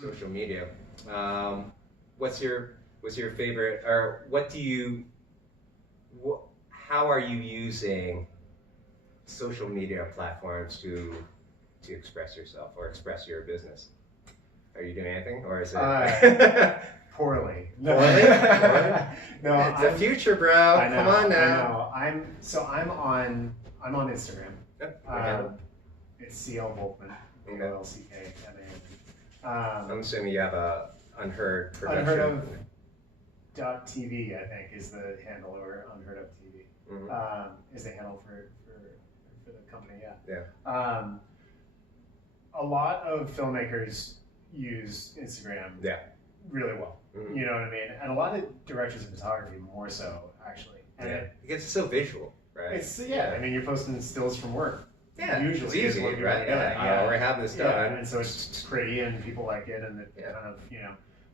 social media. Um, what's your favorite, or how are you using social media platforms to express yourself or express your business? Are you doing anything, or is it Poorly. poorly? Poorly? No, It's the future, bro. I know, Come on I now. know. I'm on Instagram. Yep. It's CL Volkman, Okay. Volckman. I'm assuming you have a Unheard production. Unheard of .tv, I think, is the handle, or Unheard of TV. Is the handle for the company, yeah. Yeah. A lot of filmmakers use Instagram really well. Mhm. You know what I mean? And a lot of directors of photography more so, actually. And Because it's so visual, right? I mean, you're posting stills from work. Yeah, Usually it's is easy, what people right? are doing. Yeah, we're having this done. And so it's pretty and people like it and it kind of,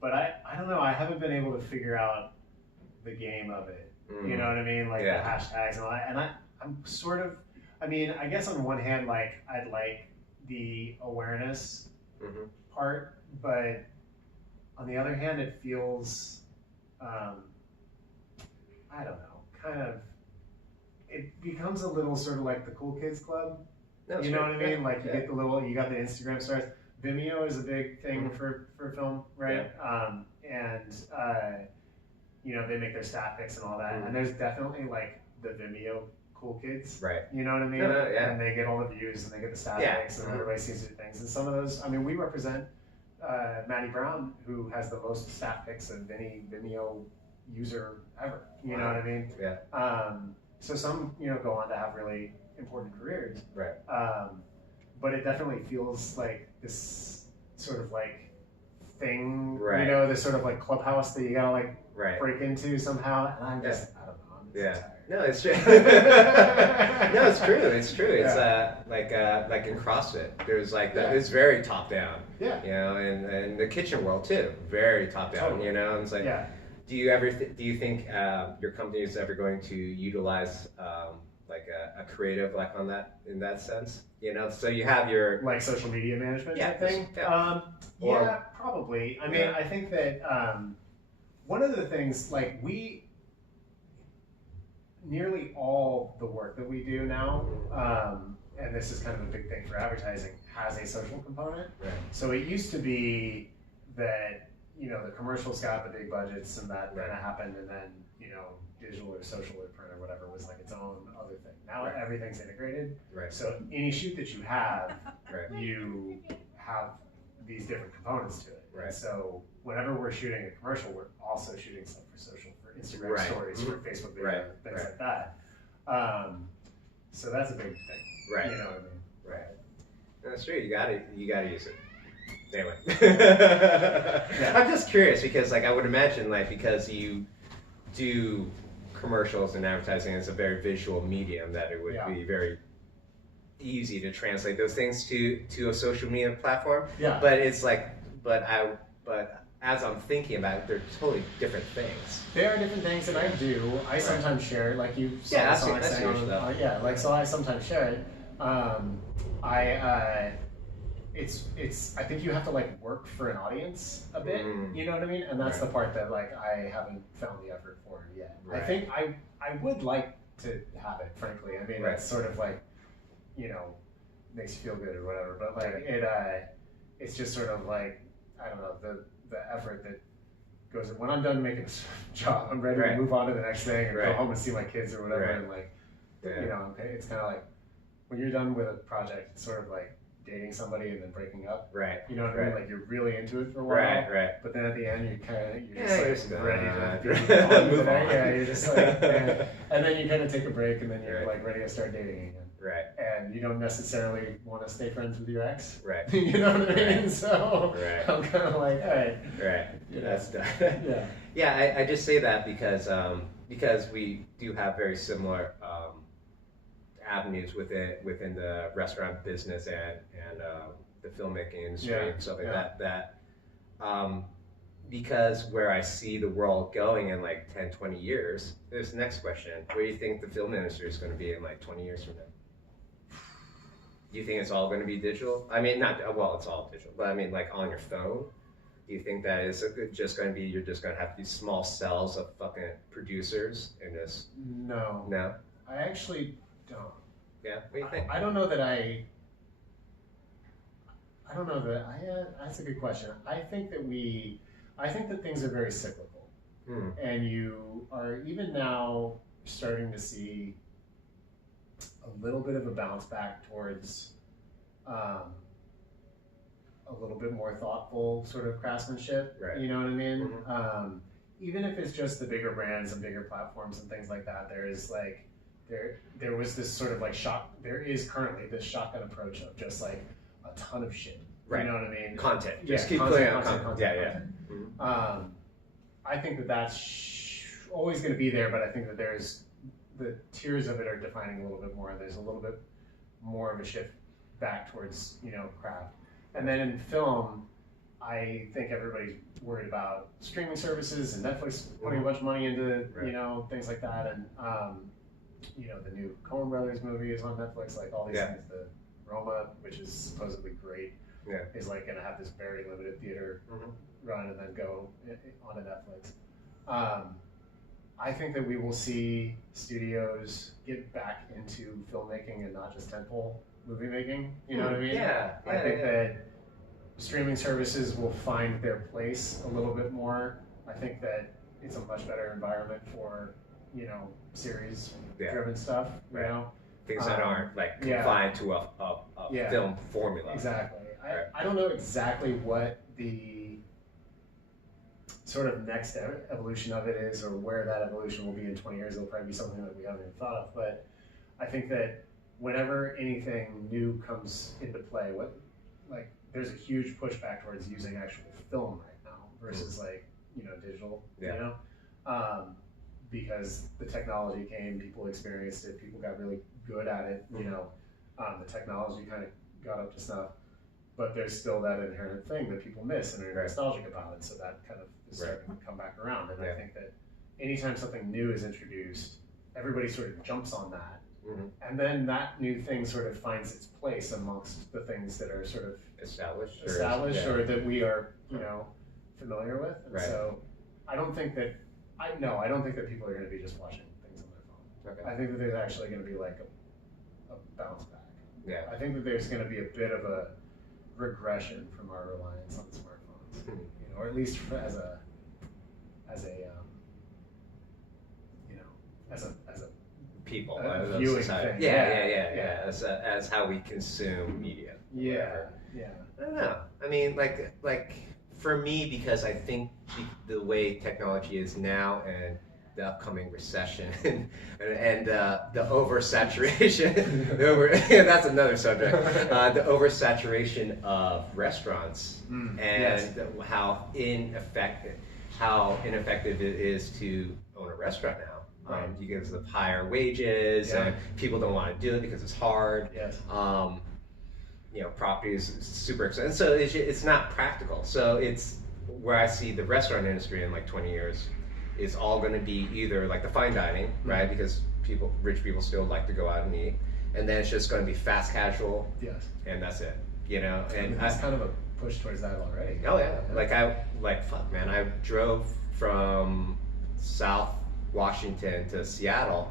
But I don't know, I haven't been able to figure out the game of it. You know what I mean? Like the hashtags and all that. And I'm sort of, I guess on one hand, like I'd like the awareness part, but on the other hand, it feels, I don't know, kind of, it becomes a little sort of like the cool kids club. You know what I mean? Like you get you got the Instagram stars. Vimeo is a big thing for film, right? They make their stat picks and all that. And there's definitely like the Vimeo cool kids. Right. You know what I mean? And they get all the views and they get the stat picks and everybody sees their things. And some of those, we represent Maddie Brown, who has the most stat picks of any Vimeo user ever. You know what I mean? Yeah. So some, go on to have really important careers. Right. But it definitely feels like this sort of like thing, right. This sort of like clubhouse that you gotta like break into somehow. And I'm just, I don't know. I'm just tired. No, it's true. No, it's true. It's true. It's like in CrossFit, there's like it's very top down. Yeah. And the kitchen world too, very top down. Totally. And it's like, do you think your company is ever going to utilize like a creative like on that in that sense? So you have your like social media management type thing. Probably. I think that one of the things like nearly all the work that we do now, and this is kind of a big thing for advertising, has a social component. Right. So it used to be that the commercials got the big budgets and that kind of happened, and then digital or social or print or whatever was like its own other thing. Now everything's integrated. Right. So any shoot that you have, you have these different components to it. Right. And so whenever we're shooting a commercial, we're also shooting stuff for social, for Instagram stories, for Facebook video, things like that. So that's a big thing. Right. You know what I mean? Right. That's true. You gotta use it. Anyway. I'm just curious because like I would imagine like because you do commercials and advertising, it's a very visual medium that it would be very easy to translate those things to a social media platform. Yeah. But it's like but as I'm thinking about it, they're totally different things. They are different things, and I sometimes share, like you saw I sometimes share it. I think you have to like work for an audience a bit, you know what I mean? And that's the part that like I haven't found the effort for yet. Right. I think I would like to have it, frankly. It's sort of like, makes you feel good or whatever, but like it's just sort of like, I don't know, the effort that goes when I'm done making this job, I'm ready to move on to the next thing and go home and see my kids or whatever, and like, it's kind of like when you're done with a project, it's sort of like dating somebody and then breaking up. Right. You know what I mean? Like you're really into it for a while. Right. But then at the end, you're just like ready to move on. Yeah. You're just like, and then you kind of take a break, and then you're like ready to start dating again. Right. And you don't necessarily want to stay friends with your ex. Right. You know what I mean? So I'm kind of like, all right. Right. That's done. Yeah. I just say that because we do have very similar avenues within the restaurant business and the filmmaking industry and stuff like that. Because where I see the world going in like 10, 20 years, there's the next question. Where do you think the film industry is going to be in like 20 years from now? Do you think it's all going to be digital? It's all digital, but like on your phone? Do you think that is just going to be, you're just going to have these small cells of fucking producers and just... No. No? I actually don't. Yeah? What do you think? I don't know that I don't know that that's a good question. I think that things are very cyclical. And you are even now starting to see a little bit of a bounce back towards a little bit more thoughtful sort of craftsmanship. Right. You know what I mean? Even if it's just the bigger brands and bigger platforms and things like that, there is like there was this sort of like there is currently this shotgun approach of just like a ton of shit. Right. You know what I mean? Content. Yeah, Just keep content, putting out content, content. content, Yeah, content. I think that that's always going to be there, but I think that there's the tiers of it are defining a little bit more. There's a little bit more of a shift back towards, you know, craft. And then in film, I think everybody's worried about streaming services and Netflix putting a bunch of money into, you know, things like that. And, you know, the new Coen Brothers movie is on Netflix, like all these things. The Roma, which is supposedly great, is like going to have this very limited theater run and then go onto Netflix. I think that we will see studios get back into filmmaking and not just tentpole movie making. You know what I mean? I think that streaming services will find their place a little bit more. I think that it's a much better environment for, you know, series driven stuff. You know, things that aren't like confined to a film formula. Exactly. I don't know exactly what the sort of next evolution of it is, or where that evolution will be in 20 years. It'll probably be something that we haven't even thought of. But I think that whenever anything new comes into play, there's a huge pushback towards using actual film right now versus like, you know, digital. You know, because the technology came, people experienced it, people got really good at it. You know, the technology kind of got up to snuff. But there's still that inherent thing that people miss and are nostalgic about it, so that kind of is starting to come back around. And I think that anytime something new is introduced, everybody sort of jumps on that. And then that new thing sort of finds its place amongst the things that are sort of established or that we are, you know, familiar with. And so I don't think that people are going to be just watching things on their phone. I think that there's actually going to be like a bounce back. I think that there's going to be a bit of a regression from our reliance on smartphones, you know, or at least as a people, viewing society. thing. As how we consume media. I don't know. I mean, like for me, because I think the way technology is now and the upcoming recession and the oversaturation, that's another subject, the oversaturation of restaurants and how ineffective it is to own a restaurant now. Because of higher wages and people don't want to do it because it's hard. You know, property is super expensive, so it's not practical. So it's where I see the restaurant industry in like 20 years. It's all going to be either like the fine dining, right? Because rich people still like to go out and eat, and then it's just going to be fast casual. And that's it. You know, and that's kind of a push towards that already. Oh yeah, fuck man, I drove from South Washington to Seattle,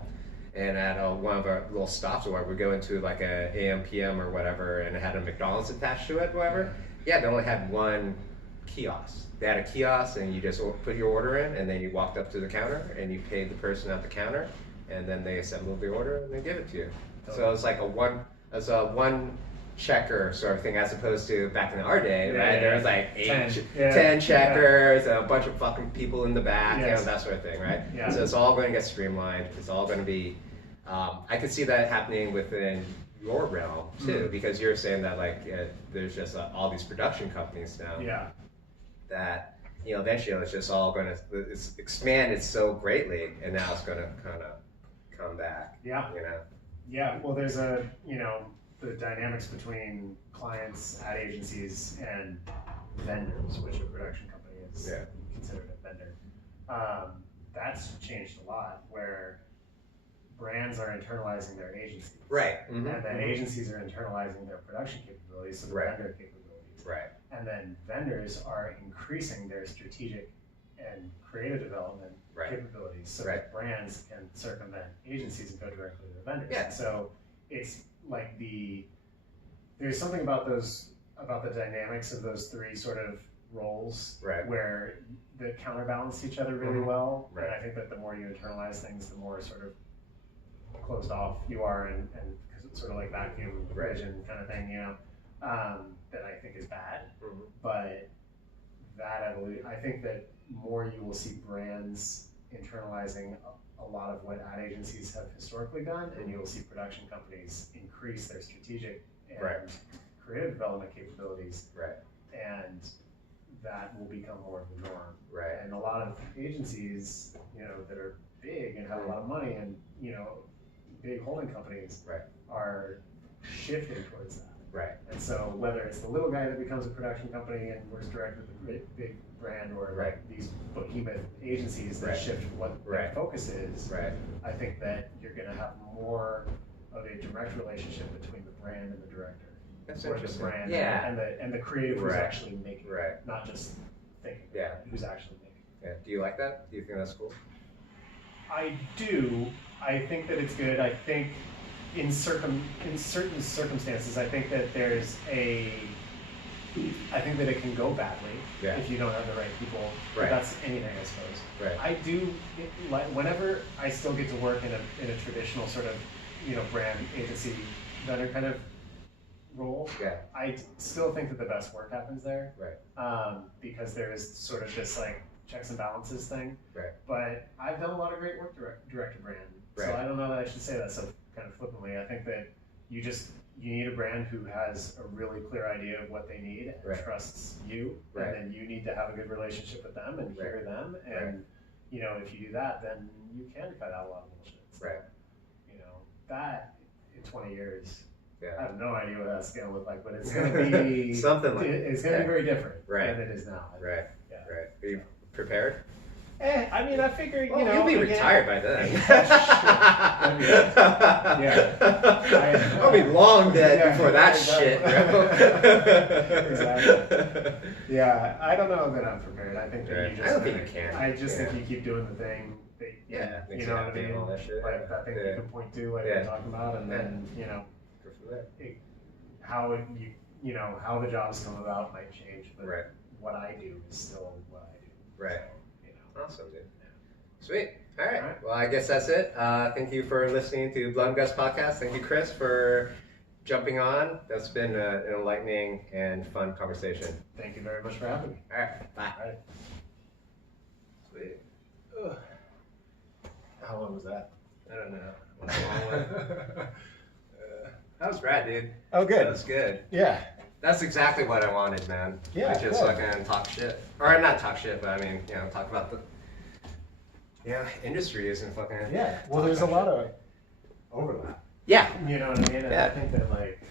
and at one of our little stops where we're going to like a AM PM or whatever, and it had a McDonald's attached to it, whatever. They only had one kiosk. They had a kiosk, and you just put your order in, and then you walked up to the counter, and you paid the person at the counter, and then they assembled the order and they give it to you. So it's like a one checker sort of thing, as opposed to back in our day, right? There was like 10 checkers and a bunch of fucking people in the back, you know, that sort of thing, right? So it's all going to get streamlined. It's all going to be, I could see that happening within your realm too, because you're saying that like there's just all these production companies now that, you know, eventually it's just all going to, it's expanded so greatly, and now it's going to kind of come back, you know? Well, there's the dynamics between clients, ad agencies, and vendors, which a production company is considered a vendor. That's changed a lot, where brands are internalizing their agencies. Right. And then agencies are internalizing their production capabilities, so the vendor capabilities. Right. And then vendors are increasing their strategic and creative development capabilities so that brands can circumvent agencies and go directly to the vendors. Yeah. So it's like there's something about the dynamics of those three sort of roles where they counterbalance each other really well. And I think that the more you internalize things, the more sort of closed off you are and because it's sort of like vacuum vision kind of thing, you know, that I think is bad. But I think that more you will see brands internalizing a lot of what ad agencies have historically done, and you will see production companies increase their strategic and creative development capabilities, and that will become more of the norm. And a lot of agencies, you know, that are big and have a lot of money, and you know, big holding companies are shifting towards that. And so whether it's the little guy that becomes a production company and works direct with the big brand, or like these behemoth agencies that shift what their focus is, I think that you're going to have more of a direct relationship between the brand and the director. That's or interesting. The brand and the creative who's actually making it, not just thinking about it, who's actually making it. Do you like that? Do you think that's cool? I do. I think that it's good. I think in certain circumstances, I think that I think that it can go badly if you don't have the right people. But that's anything, I suppose. I do whenever I still get to work in a traditional sort of, you know, brand agency vendor kind of role. I still think that the best work happens there. Because there is sort of this like checks and balances thing. But I've done a lot of great work direct to brand. So I don't know that I should say that so kind of flippantly. I think that you need a brand who has a really clear idea of what they need and trusts you, and then you need to have a good relationship with them and hear them. And you know, if you do that, then you can cut out a lot of bullshit. You know, that in 20 years, I have no idea what that's going to look like, but it's going to be something like it's going to be very different than it is now. Are you prepared? I mean, I figure, you know, you'll be retired by then. I'll be long dead before that shit, bro. Exactly. Yeah, I don't know that I'm prepared. I think that you just. I don't think you can. I just think you keep doing the thing. That, you know what I mean? All that shit. Like that thing that you can point to, like we're talking about, and then you know, how the jobs come about might change, but what I do is still what I do. Awesome, dude. Sweet. All right. Well, I guess that's it. Thank you for listening to Blood and Guts Podcast. Thank you, Chris, for jumping on. That's been an enlightening and fun conversation. Thank you very much for having me. All right. Bye. All right. Sweet. Ugh. How long was that? I don't know. That was rad, dude. Oh, good. That was good. Yeah. That's exactly what I wanted, man. Yeah, I just fucking talk shit. Or not talk shit, but I mean, you know, talk about the industry isn't fucking. Yeah. Well, there's a lot of overlap. Yeah. You know what I mean? And I think that like